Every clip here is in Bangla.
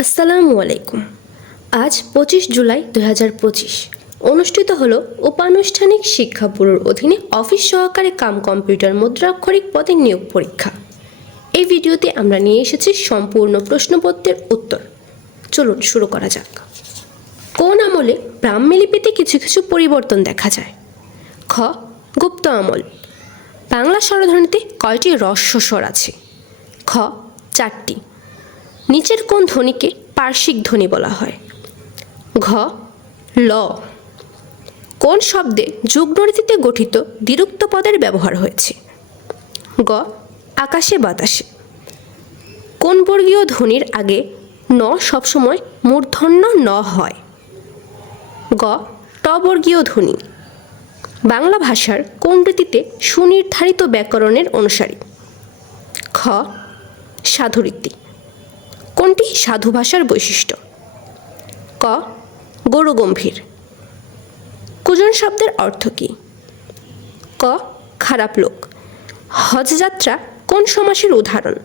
আসসালামু আলাইকুম। আজ পঁচিশ জুলাই দুই হাজার পঁচিশ। অনুষ্ঠিত হলো উপানুষ্ঠানিক শিক্ষা ব্যুরোর অধীনে অফিস সহকারে কাম কম্পিউটার মুদ্রাক্ষরিক পদে নিয়োগ পরীক্ষা। এই ভিডিওতে আমরা নিয়ে এসেছি সম্পূর্ণ প্রশ্নপত্রের উত্তর। চলুন শুরু করা যাক। কোন আমলে ব্রাহ্মী লিপিতে কিছু কিছু পরিবর্তন দেখা যায়? খ, গুপ্ত আমল। বাংলা স্বরধ্বনিতে কয়টি রস্য স্বর আছে? খ, চারটি। নিচের কোন ধ্বনিকে পার্শ্বিক ধ্বনি বলা হয়? ঘ, ল। কোন শব্দে যুগ্মরীতিতে গঠিত দ্বিরুক্ত পদের ব্যবহার হয়েছে? গ, আকাশে বাতাসে। কোন বর্গীয় ধ্বনির আগে ন সবসময় মূর্ধন্য ন হয়? গ, ট বর্গীয় ধ্বনি। বাংলা ভাষার কোন রীতিতে সুনির্ধারিত ব্যাকরণের অনুসারী? খ, সাধুরীতি। কোনটি সাধু ভাষার বৈশিষ্ট্য? ক গরু গম্ভীর কুজন শব্দের অর্থ কী? ক, খারাপ লোক। হজ যাত্রা কোন সমাসের উদাহরণ?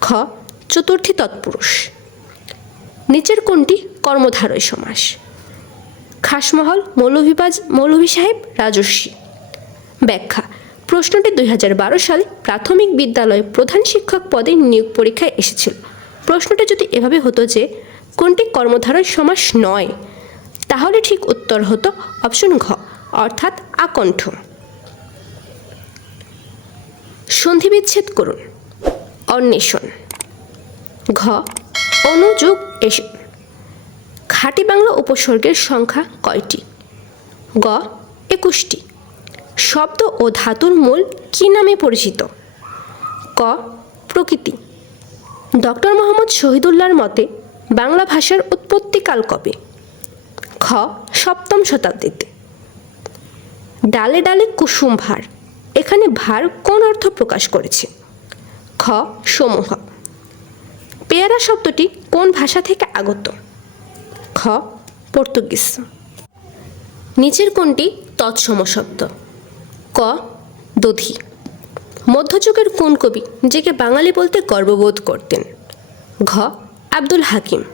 খ, চতুর্থী তৎপুরুষ। নিচের কোনটি কর্মধারয় সমাস? খাসমহল, মৌলভীবাজ, মৌলভী সাহেব রাজস্বী ব্যাখ্যা, প্রশ্নটি দুই হাজার বারো সালে প্রাথমিক বিদ্যালয়ে প্রধান শিক্ষক পদে নিয়োগ পরীক্ষায় এসেছিল। প্রশ্নটি যদি এভাবে হতো যে, কোনটি কর্মধারয় সমাস নয়, তাহলে ঠিক উত্তর হতো অপশন ঘ, অর্থাৎ আকণ্ঠ। সন্ধিবিচ্ছেদ করুন। অন্বেষণ। ঘ, অনুযোগ এসন খাঁটি বাংলা উপসর্গের সংখ্যা কয়টি? গ, একুশটি। শব্দ ও ধাতুর মূল কী নামে পরিচিত? ক, প্রকৃতি। ডক্টর মোহাম্মদ শহীদুল্লাহর মতে, বাংলা ভাষার উৎপত্তিকাল কবে? খ, সপ্তম শতাব্দীতে। ডালে ডালে কুসুম ভার এখানে ভার কোন অর্থ প্রকাশ করেছে? খ, সমূহ। পেয়ারা শব্দটি কোন ভাষা থেকে আগত? খ, পর্তুগিজ। নিচের কোনটি তৎসম শব্দ? ক, দধি। মধ্যযুগের কোন কবি যেকে বাঙালি বলতে গর্ববোধ করতেন? ঘ. আব্দুল হাকিম।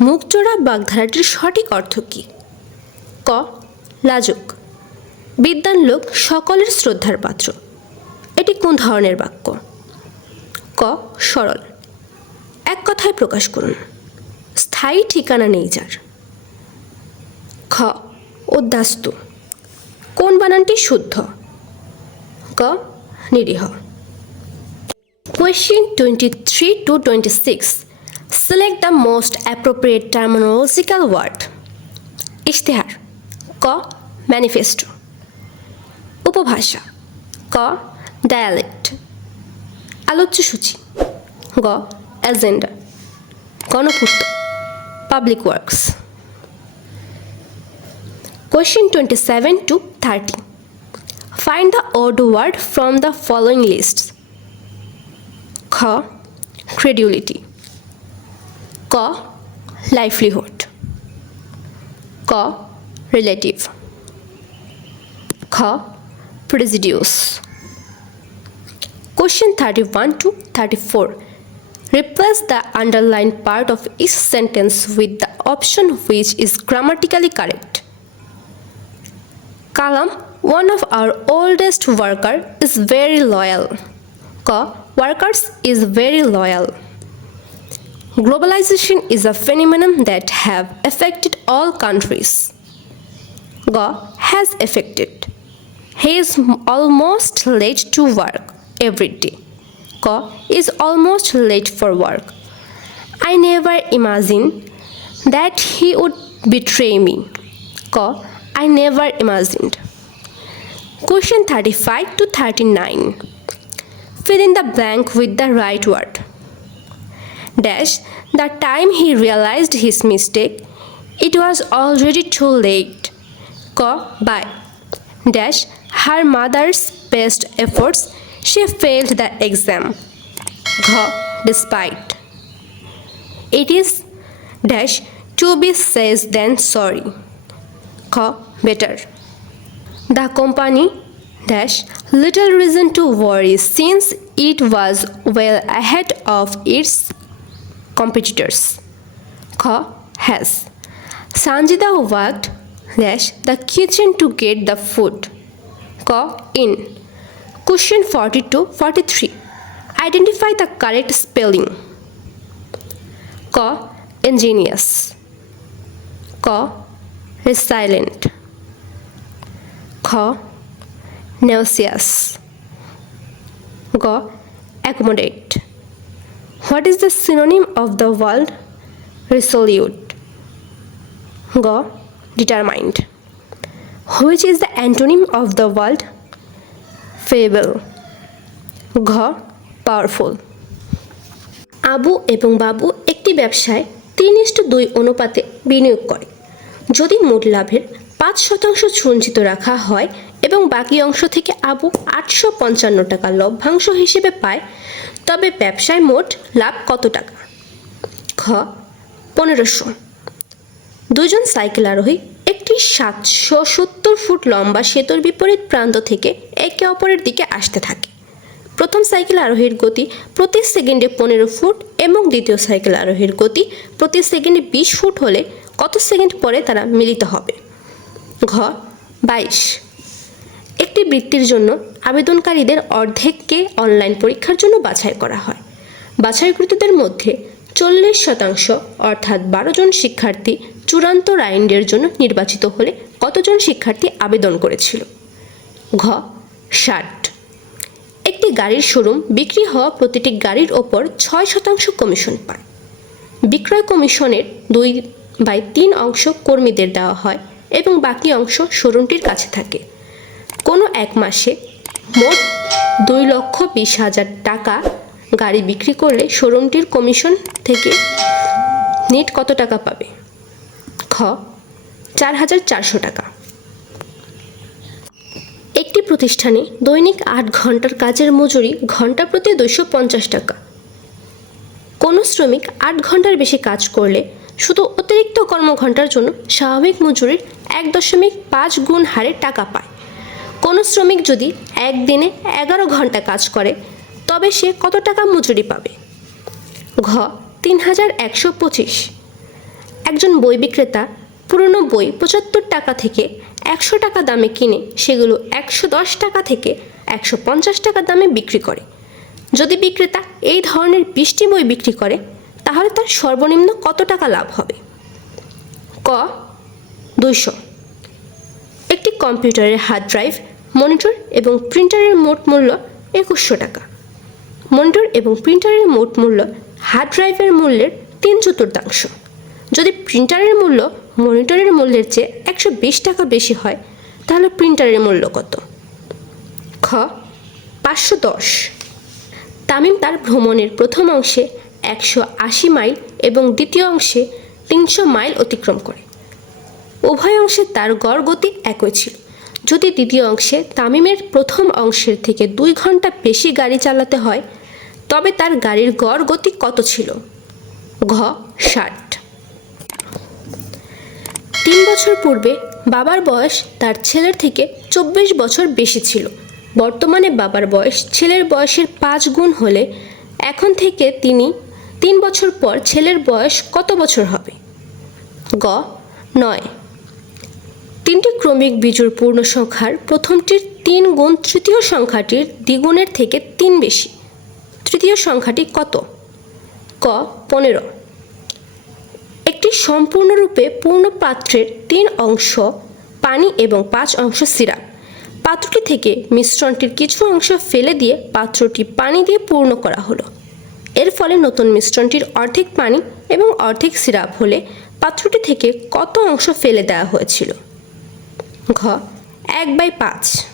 মুখচোরা বাগধারাটির সঠিক অর্থ কী? ক. লাজুক। বিদ্যান লোক সকলের শ্রদ্ধার পাত্র। এটি কোন ধরনের বাক্য? ক. সরল। এক কথায় প্রকাশ করুন। স্থায়ী ঠিকানা নেই যার। খ. উদ্যাস্তু কোন বানানটি শুদ্ধ? ক. নিরীহ। Question twenty three to twenty six select the most appropriate terminological word ইশতেহার ক ম্যানিফেস্টো উপভাষা ক ডায়ালেক্ট আলোচ্য সূচি গ অ্যাজেন্ডা গণপূর্ত public works question twenty seven to thirteen Find the odd word from the following lists. খ credulity ক livelihood ক relative খ prejudice Question 31 to 34. Replace the underlined part of each sentence with the option which is grammatically correct. Kalam, one of our oldest worker, is very loyal. Ka, workers is very loyal. Globalization is a phenomenon that have affected all countries. Ga has affected. He is almost late to work every day. Ka is almost late for work. I never imagined that he would betray me. I never imagined. Question 35 to 39. Fill in the blank with the right word. Dash, the time he realized his mistake, it was already too late. Ko by. Dash, her mother's best efforts, she failed the exam. Gha, despite. It is dash to be says than sorry. Kha, better. The company dash little reason to worry since it was well ahead of its competitors. Kha has. Sanjida worked dash the kitchen to get the food. Ka in. Question 42 43. Identify the correct spelling. Ka ingenious. Ka resilient. খ নেওসিয়াস। গ, accommodate. What is the synonym of the world resolute? গ, determined. Which is the antonym of the world feeble ঘ, পাওয়ারফুল। আবু এবং বাবু একটি ব্যবসায় তিন ইস্টু দুই অনুপাতে বিনিয়োগ করে। যদি মোট লাভের পাঁচ শতাংশ সঞ্চিত রাখা হয় এবং বাকি অংশ থেকে আবু আটশো পঞ্চান্ন টাকা লভ্যাংশ হিসেবে পায়। তবে ব্যবসায় মোট লাভ কত টাকা? খ, পনেরোশো। দুজন সাইকেল আরোহী একটি সাতশো সত্তর ফুট লম্বা সেতুর বিপরীত প্রান্ত থেকে একে অপরের দিকে আসতে থাকে। প্রথম সাইকেল আরোহীর গতি প্রতি সেকেন্ডে পনেরো ফুট এবং দ্বিতীয় সাইকেল আরোহীর গতি প্রতি সেকেন্ডে বিশ ফুট হলে কত সেকেন্ড পরে তারা মিলিত হবে? ঘ বাইশ। একটি বৃত্তির জন্য আবেদনকারীদের অর্ধেককে অনলাইন পরীক্ষার জন্য বাছাই করা হয়। বাছাইকৃতদের মধ্যে চল্লিশ শতাংশ অর্থাৎ বারো জন শিক্ষার্থী চূড়ান্ত রাইন্ডের জন্য নির্বাচিত হলে কতজন শিক্ষার্থী আবেদন করেছিল? ঘ, ষাট। একটি গাড়ির শোরুম বিক্রি হওয়া প্রতিটি গাড়ির ওপর ছয় শতাংশ কমিশন পায়। বিক্রয় কমিশনের দুই বাই তিন অংশ কর্মীদের দেওয়া হয় এবং বাকি অংশ শোরুমটির কাছে থাকে। কোনো এক মাসে মোট দুই লক্ষ বিশ হাজার টাকা গাড়ি বিক্রি করলে শোরুমটির কমিশন থেকে নেট কত টাকা পাবে? খ, চার হাজার চারশো টাকা। একটি প্রতিষ্ঠানে দৈনিক আট ঘণ্টার কাজের মজুরি ঘণ্টা প্রতি দুইশো পঞ্চাশ টাকা। কোনো শ্রমিক আট ঘণ্টার বেশি কাজ করলে শুধু অতিরিক্ত কর্মঘণ্টার জন্য স্বাভাবিক মজুরির এক দশমিক পাঁচ গুণ হারে টাকা পায়। কোনো শ্রমিক যদি একদিনে এগারো ঘণ্টা কাজ করে, তবে সে কত টাকা মজুরি পাবে? ঘ, তিন হাজার একশো পঁচিশ। একজন বই বিক্রেতা পুরনো বই পঁচাত্তর টাকা থেকে একশো টাকা দামে কিনে সেগুলো একশো দশ টাকা থেকে একশো পঞ্চাশ টাকা দামে বিক্রি করে। যদি বিক্রেতা এই ধরনের বিশটি বই বিক্রি করে তাহলে তার সর্বনিম্ন কত টাকা লাভ হবে? ক, দুইশো। একটি কম্পিউটারের হার্ড ড্রাইভ, মনিটর এবং প্রিন্টারের মোট মূল্য একুশশো টাকা। মনিটর এবং প্রিন্টারের মোট মূল্য হার্ড ড্রাইভের মূল্যের তিন চতুর্থাংশ। যদি প্রিন্টারের মূল্য মনিটরের মূল্যের চেয়ে একশো বিশ টাকা বেশি হয়, তাহলে প্রিন্টারের মূল্য কত? খ, পাঁচশো দশ। তামিম তার ভ্রমণের প্রথম অংশে একশো আশি মাইল এবং দ্বিতীয় অংশে তিনশো মাইল অতিক্রম করে। উভয় অংশে তার গড় গতি একই ছিল। যদি দ্বিতীয় অংশে তামিমের প্রথম অংশের থেকে দুই ঘণ্টা বেশি গাড়ি চালাতে হয়, তবে তার গাড়ির গড় গতি কত ছিল? ঘ, ষাট। তিন বছর পূর্বে বাবার বয়স তার ছেলের থেকে চব্বিশ বছর বেশি ছিল। বর্তমানে বাবার বয়স ছেলের বয়সের পাঁচ গুণ হলে এখন থেকে তিনি তিন বছর পর ছেলের বয়স কত বছর হবে? গ, নয়। তিনটি ক্রমিক বিজোড় পূর্ণ সংখ্যার প্রথমটির তিন গুণ তৃতীয় সংখ্যাটির দ্বিগুণের থেকে তিন বেশি। তৃতীয় সংখ্যাটি কত? ক, পনেরো। একটি সম্পূর্ণরূপে পূর্ণ পাত্রের তিন অংশ পানি এবং পাঁচ অংশ সিরাপ। পাত্রটি থেকে মিশ্রণটির কিছু অংশ ফেলে দিয়ে পাত্রটি পানি দিয়ে পূর্ণ করা হলো। এর ফলে নতুন মিশ্রণটির অর্ধেক পানি এবং অর্ধেক সিরাপ হলে পাত্রটি থেকে কত অংশ ফেলে দেওয়া হয়েছিল? ঘ, এক বাই পাঁচ।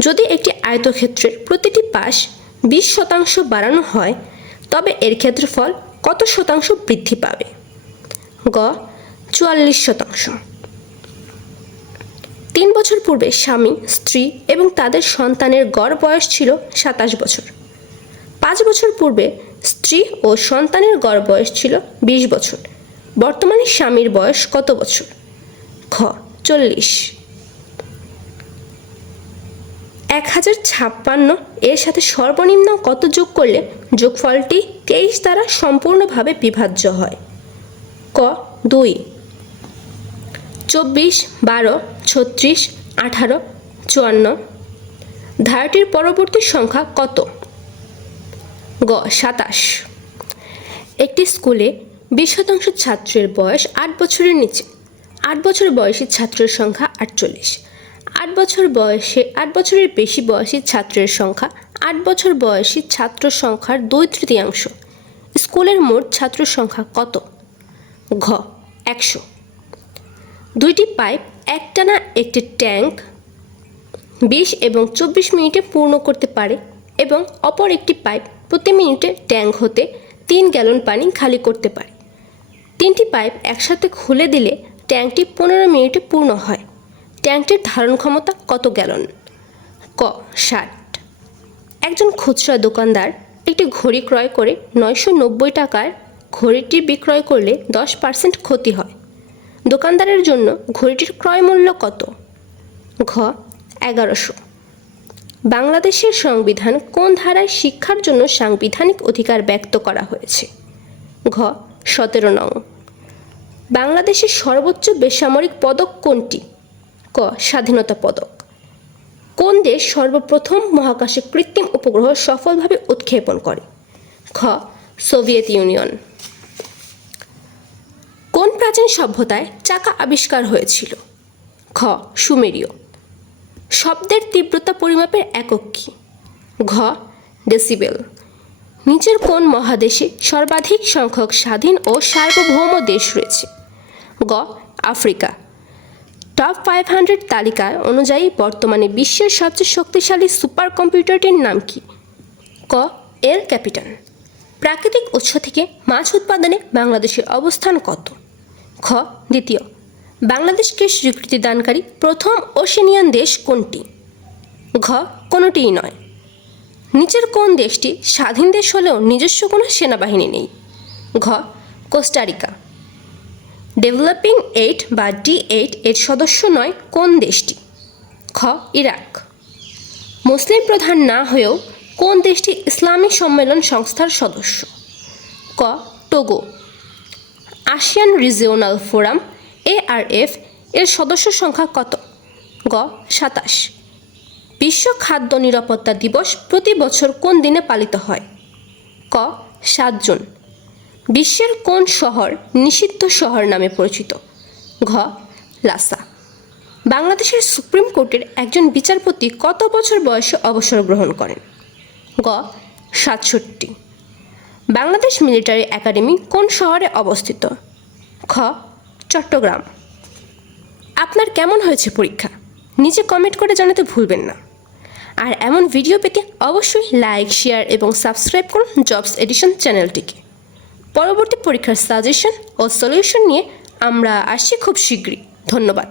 যদি একটি আয়তক্ষেত্রের প্রতিটি পাশ বিশ শতাংশ বাড়ানো হয়, তবে এর ক্ষেত্রফল কত শতাংশ বৃদ্ধি পাবে? গ চুয়াল্লিশ শতাংশ। তিন বছর পূর্বে স্বামী, স্ত্রী এবং তাদের সন্তানের গড় বয়স ছিল সাতাশ বছর। পাঁচ বছর পূর্বে স্ত্রী ও সন্তানের গড় বয়স ছিল বিশ বছর। বর্তমানে স্বামীর বয়স কত বছর? খ চল্লিশ। এক হাজার ছাপ্পান্ন এর সাথে সর্বনিম্ন কত যোগ করলে যোগফলটি তেইশ দ্বারা সম্পূর্ণভাবে বিভাজ্য হয়? ক, দুই। চব্বিশ, বারো, ছত্রিশ, আঠারো, চুয়ান্ন। ধারাটির পরবর্তী সংখ্যা কত? গ, সাতাশ। একটি স্কুলে বিশ শতাংশ ছাত্রের বয়স আট বছরের নিচে। আট বছর বয়সী ছাত্রের সংখ্যা আটচল্লিশ। আট বছর বয়সে, আট বছরের বেশি বয়সী ছাত্রের সংখ্যা আট বছর বয়সী ছাত্র সংখ্যার দুই তৃতীয়াংশ। স্কুলের মোট ছাত্র সংখ্যা কত? ঘ, একশো। দুইটি পাইপ একটানা একটি ট্যাঙ্ক বিশ এবং চব্বিশ মিনিটে পূর্ণ করতে পারে এবং অপর একটি পাইপ প্রতি মিনিটে ট্যাঙ্ক হতে তিন গ্যালন পানি খালি করতে পারে। তিনটি পাইপ একসাথে খুলে দিলে ট্যাঙ্কটি পনেরো মিনিটে পূর্ণ হয়। ট্যাঙ্কটির ধারণ ক্ষমতা কত গ্যালন? ক, ষাট। একজন খুচরা দোকানদার একটি ঘড়ি ক্রয় করে নয়শো নব্বই টাকার ঘড়িটি বিক্রয় করলে দশ পার্সেন্ট ক্ষতি হয়। দোকানদারের জন্য ঘড়িটির ক্রয় মূল্য কত? ঘ, এগারোশো। বাংলাদেশের সংবিধান কোন ধারায় শিক্ষার জন্য সাংবিধানিক অধিকার ব্যক্ত করা হয়েছে? ঘ, সতেরো নং। বাংলাদেশের সর্বোচ্চ বেসামরিক পদক কোনটি? ক, স্বাধীনতা পদক। কোন দেশ সর্বপ্রথম মহাকাশে কৃত্রিম উপগ্রহ সফলভাবে উৎক্ষেপণ করে? খ সোভিয়েত ইউনিয়ন। কোন প্রাচীন সভ্যতায় চাকা আবিষ্কার হয়েছিল? খ সুমেরীয়। শব্দের তীব্রতা পরিমাপের একক কী? ঘ, ডেসিবেল। নিচের কোন মহাদেশে সর্বাধিক সংখ্যক স্বাধীন ও সার্বভৌম দেশ রয়েছে? গ, আফ্রিকা। টপ ফাইভ হান্ড্রেড তালিকা অনুযায়ী বর্তমানে বিশ্বের সবচেয়ে শক্তিশালী সুপার কম্পিউটারটির নাম কি? ক, এল ক্যাপিটাল। প্রাকৃতিক উৎস থেকে মাছ উৎপাদনে বাংলাদেশের অবস্থান কত? খ, দ্বিতীয় বাংলাদেশকে স্বীকৃতি দানকারী প্রথম ওশেনিয়ান দেশ কোনটি? ঘ. কোনোটিই নয়। নিচের কোন দেশটি স্বাধীন দেশ হলেও নিজস্ব কোনো সেনাবাহিনী নেই? ঘ. Costa Rica. ডেভেলপিং এইট বা ডি এইট এর সদস্য নয় কোন দেশটি? খ ইরাক। মুসলিম প্রধান না হয়েও কোন দেশটি ইসলামী সম্মেলন সংস্থার সদস্য? ক. Togo. ASEAN regional forum ARF এর সদস্য সংখ্যা কত? গ, সাতাশ। বিশ্ব খাদ্য নিরাপত্তা দিবস প্রতি বছর কোন দিনে পালিত হয়? ক, সাত জুন। বিশ্বের কোন শহর নিষিদ্ধ শহর নামে পরিচিত? ঘ, লাসা। বাংলাদেশের সুপ্রিম কোর্টের একজন বিচারপতি কত বছর বয়সে অবসর গ্রহণ করেন? গ, সাতষট্টি। বাংলাদেশ মিলিটারি একাডেমি কোন শহরে অবস্থিত? খ চট্টগ্রাম। আপনার কেমন হয়েছে পরীক্ষা? নিজে কমেন্ট করে জানাতে ভুলবেন না। আর এমন ভিডিও পেতে অবশ্যই লাইক শেয়ার এবং সাবস্ক্রাইব করুন জবস এডিশন চ্যানেলটিকে পরবর্তী পরীক্ষার সাজেশন ও সলিউশন নিয়ে আমরা আসছি খুব শীঘ্রই। ধন্যবাদ।